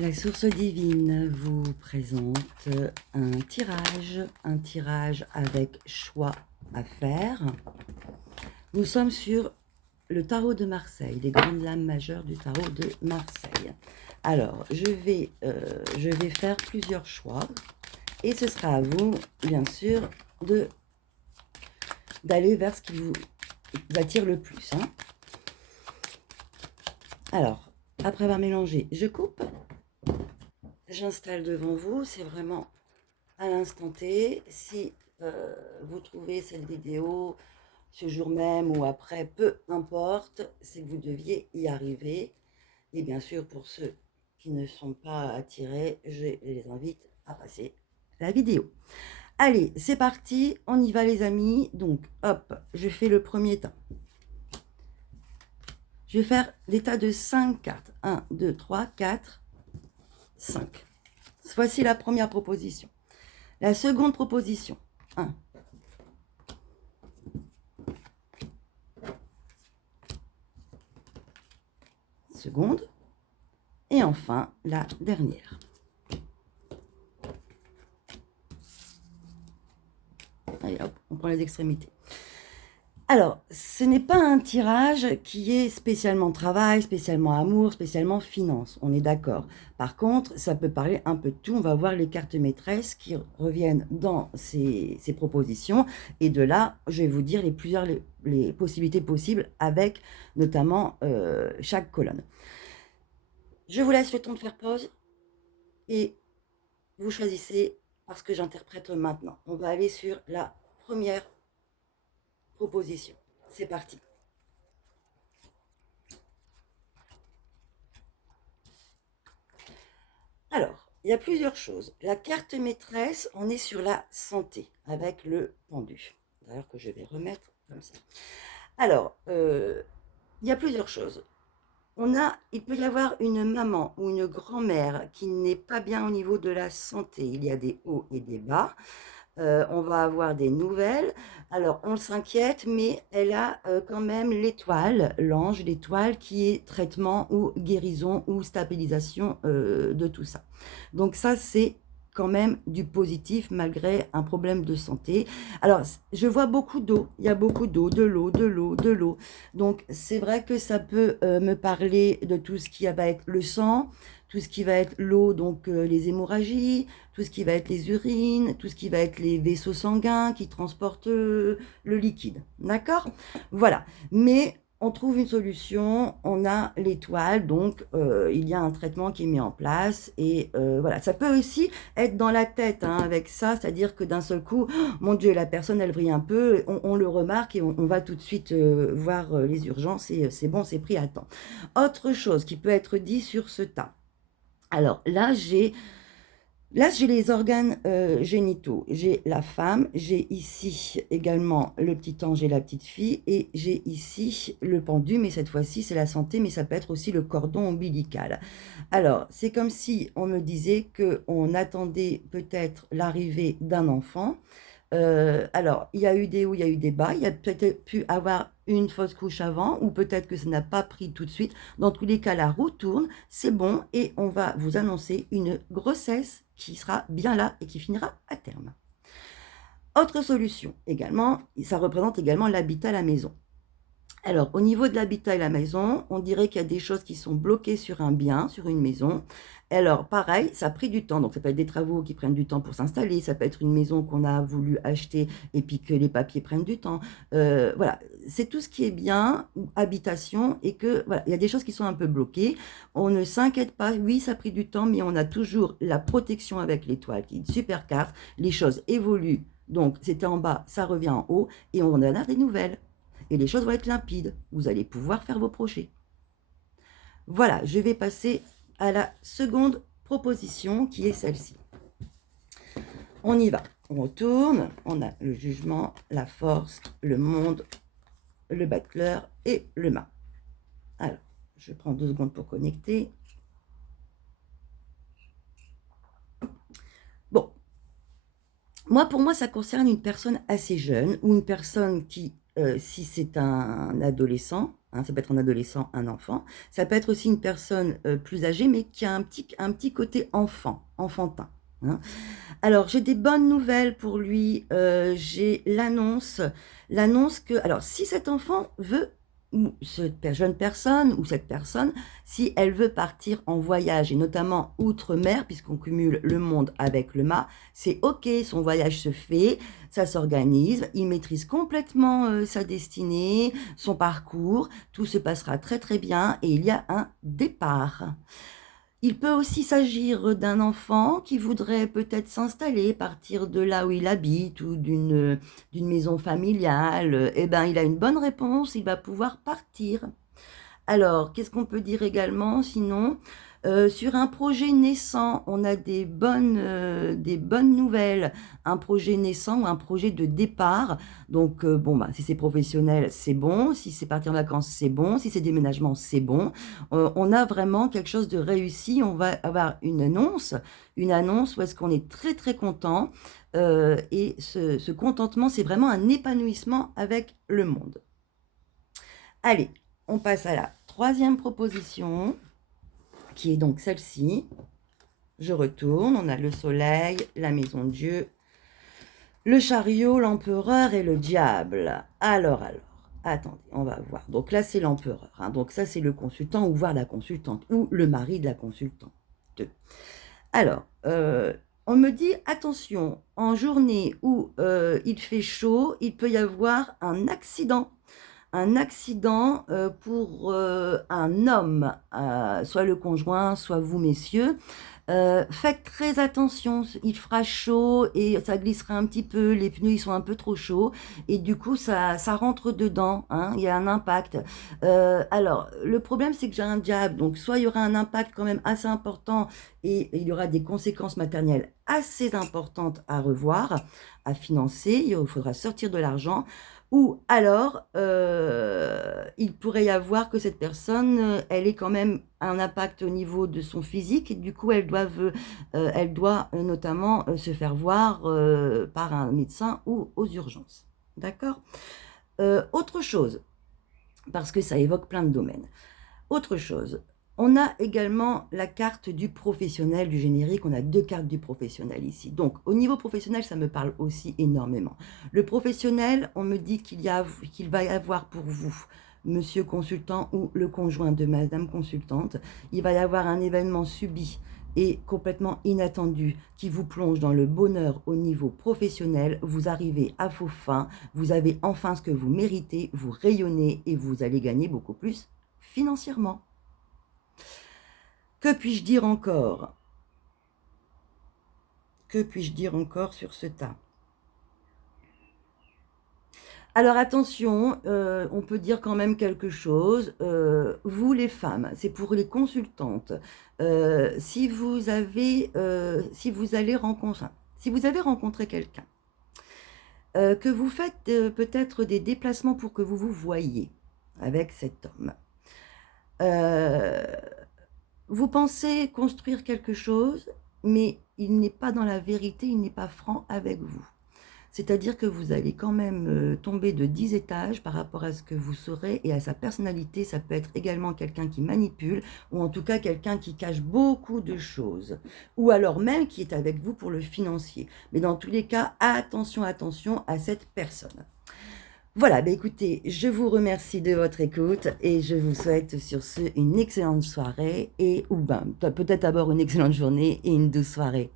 La source divine vous présente un tirage avec choix à faire. Nous sommes sur le tarot de Marseille, les grandes lames majeures du tarot de Marseille. Alors, je vais faire plusieurs choix et ce sera à vous, bien sûr, d'aller vers ce qui vous attire le plus. Alors, après avoir mélangé, je coupe. J'installe devant vous, c'est vraiment à l'instant T. Si vous trouvez cette vidéo ce jour même ou après, peu importe, c'est que vous deviez y arriver. Et bien sûr, pour ceux qui ne sont pas attirés, je les invite à passer la vidéo. Allez, c'est parti, on y va les amis. Donc, hop, je fais le premier tas. Je vais faire des tas de 5 cartes. 1, 2, 3, 4, 5. Voici la première proposition. La seconde proposition. 1. Seconde. Et enfin, la dernière. Allez, hop, on prend les extrémités. Alors, ce n'est pas un tirage qui est spécialement travail, spécialement amour, spécialement finance, on est d'accord. Par contre, ça peut parler un peu de tout. On va voir les cartes maîtresses qui reviennent dans ces propositions. Et de là, je vais vous dire les possibilités possibles avec notamment chaque colonne. Je vous laisse le temps de faire pause et vous choisissez parce que j'interprète maintenant. On va aller sur la première proposition. C'est parti. Alors, il y a plusieurs choses. La carte maîtresse, on est sur la santé avec le pendu. D'ailleurs que je vais remettre comme ça. Alors, il y a plusieurs choses. Il peut y avoir une maman ou une grand-mère qui n'est pas bien au niveau de la santé. Il y a des hauts et des bas. On va avoir des nouvelles. Alors, on s'inquiète, mais elle a quand même l'étoile, l'ange, l'étoile qui est traitement ou guérison ou stabilisation de tout ça. Donc ça, c'est quand même du positif malgré un problème de santé. Alors, je vois beaucoup d'eau. Il y a beaucoup d'eau, de l'eau, de l'eau, de l'eau. Donc, c'est vrai que ça peut me parler de tout ce qui va être le sang, tout ce qui va être l'eau, donc les hémorragies, tout ce qui va être les urines, tout ce qui va être les vaisseaux sanguins qui transportent le liquide. D'accord? Voilà. Mais on trouve une solution, on a l'étoile, donc il y a un traitement qui est mis en place. Et voilà, ça peut aussi être dans la tête avec ça, c'est-à-dire que d'un seul coup, oh, mon Dieu, la personne, elle vrille un peu, on le remarque et on va tout de suite voir les urgences et c'est bon, c'est pris à temps. Autre chose qui peut être dit sur ce tas. Alors là, j'ai les organes génitaux. J'ai la femme, j'ai ici également le petit ange et la petite fille, et j'ai ici le pendu, mais cette fois-ci, c'est la santé, mais ça peut être aussi le cordon ombilical. Alors, c'est comme si on me disait qu'on attendait peut-être l'arrivée d'un enfant. Alors, il y a eu des hauts, il y a eu des bas. Il y a peut-être pu avoir une fausse couche avant, ou peut-être que ça n'a pas pris tout de suite. Dans tous les cas, la roue tourne, c'est bon, et on va vous annoncer une grossesse qui sera bien là et qui finira à terme. Autre solution également, ça représente également l'habitat à la maison. Alors, au niveau de l'habitat et la maison, on dirait qu'il y a des choses qui sont bloquées sur un bien, sur une maison. Alors, pareil, ça a pris du temps. Donc, ça peut être des travaux qui prennent du temps pour s'installer. Ça peut être une maison qu'on a voulu acheter et puis que les papiers prennent du temps. Voilà, c'est tout ce qui est bien, habitation, et que, voilà, il y a des choses qui sont un peu bloquées. On ne s'inquiète pas. Oui, ça a pris du temps, mais on a toujours la protection avec l'étoile, qui est une super carte. Les choses évoluent. Donc, c'était en bas, ça revient en haut, et on en a des nouvelles et les choses vont être limpides. Vous allez pouvoir faire vos projets. Voilà, je vais passer à la seconde proposition qui est celle-ci. On y va. On retourne. On a le jugement, la force, le monde, le battleur et le mât. Alors, je prends 2 secondes pour connecter. Bon. Pour moi, ça concerne une personne assez jeune ou une personne qui, si c'est un adolescent, hein, ça peut être un adolescent, un enfant. Ça peut être aussi une personne plus âgée, mais qui a un petit côté enfantin. Hein. Alors, j'ai des bonnes nouvelles pour lui. J'ai l'annonce que, alors, si cet enfant veut, ou cette jeune personne, ou cette personne, si elle veut partir en voyage, et notamment outre-mer, puisqu'on cumule le monde avec le mât, c'est OK, son voyage se fait, ça s'organise, il maîtrise complètement sa destinée, son parcours, tout se passera très très bien, et il y a un départ. Il peut aussi s'agir d'un enfant qui voudrait peut-être s'installer, partir de là où il habite ou d'une maison familiale. Eh bien, il a une bonne réponse, il va pouvoir partir. Alors, qu'est-ce qu'on peut dire également sinon? Sur un projet naissant, on a des bonnes nouvelles. Un projet naissant ou un projet de départ. Donc, bon, bah, si c'est professionnel, c'est bon. Si c'est partir en vacances, c'est bon. Si c'est déménagement, c'est bon. On a vraiment quelque chose de réussi. On va avoir une annonce où est-ce qu'on est très, très content. Et ce contentement, c'est vraiment un épanouissement avec le monde. Allez, on passe à la troisième proposition, qui est donc celle-ci. Je retourne, on a le soleil, la maison de Dieu, le chariot, l'empereur et le diable. Alors, attendez, on va voir. Donc là, c'est l'empereur. Hein. Donc ça, c'est le consultant ou voire la consultante, ou le mari de la consultante. Alors, on me dit, attention, en journée où il fait chaud, il peut y avoir un accident pour un homme, soit le conjoint, soit vous, messieurs. Faites très attention, il fera chaud et ça glissera un petit peu, les pneus ils sont un peu trop chauds et du coup ça rentre dedans, hein, il y a un impact. Alors, le problème c'est que j'ai un diable, donc soit il y aura un impact quand même assez important et il y aura des conséquences matérielles assez importantes à revoir, à financer, il faudra sortir de l'argent. Ou alors, il pourrait y avoir que cette personne, elle ait quand même un impact au niveau de son physique et du coup, elle doit notamment se faire voir par un médecin ou aux urgences. D'accord? Autre chose, parce que ça évoque plein de domaines. Autre chose, on a également la carte du professionnel du générique. On a 2 cartes du professionnel ici. Donc, au niveau professionnel, ça me parle aussi énormément. Le professionnel, on me dit qu'il va y avoir pour vous, monsieur consultant ou le conjoint de madame consultante, il va y avoir un événement subi et complètement inattendu qui vous plonge dans le bonheur au niveau professionnel. Vous arrivez à vos fins, vous avez enfin ce que vous méritez, vous rayonnez et vous allez gagner beaucoup plus financièrement. Que puis-je dire encore? Que puis-je dire encore sur ce tas? Alors attention, on peut dire quand même quelque chose. Vous les femmes, c'est pour les consultantes. Si vous avez rencontré quelqu'un, que vous faites peut-être des déplacements pour que vous vous voyiez avec cet homme. Vous pensez construire quelque chose, mais il n'est pas dans la vérité, il n'est pas franc avec vous. C'est-à-dire que vous allez quand même tomber de 10 étages par rapport à ce que vous serez et à sa personnalité. Ça peut être également quelqu'un qui manipule ou en tout cas quelqu'un qui cache beaucoup de choses. Ou alors même qui est avec vous pour le financier. Mais dans tous les cas, attention à cette personne. Voilà, bah écoutez, je vous remercie de votre écoute et je vous souhaite sur ce une excellente soirée ou peut-être d'abord une excellente journée et une douce soirée.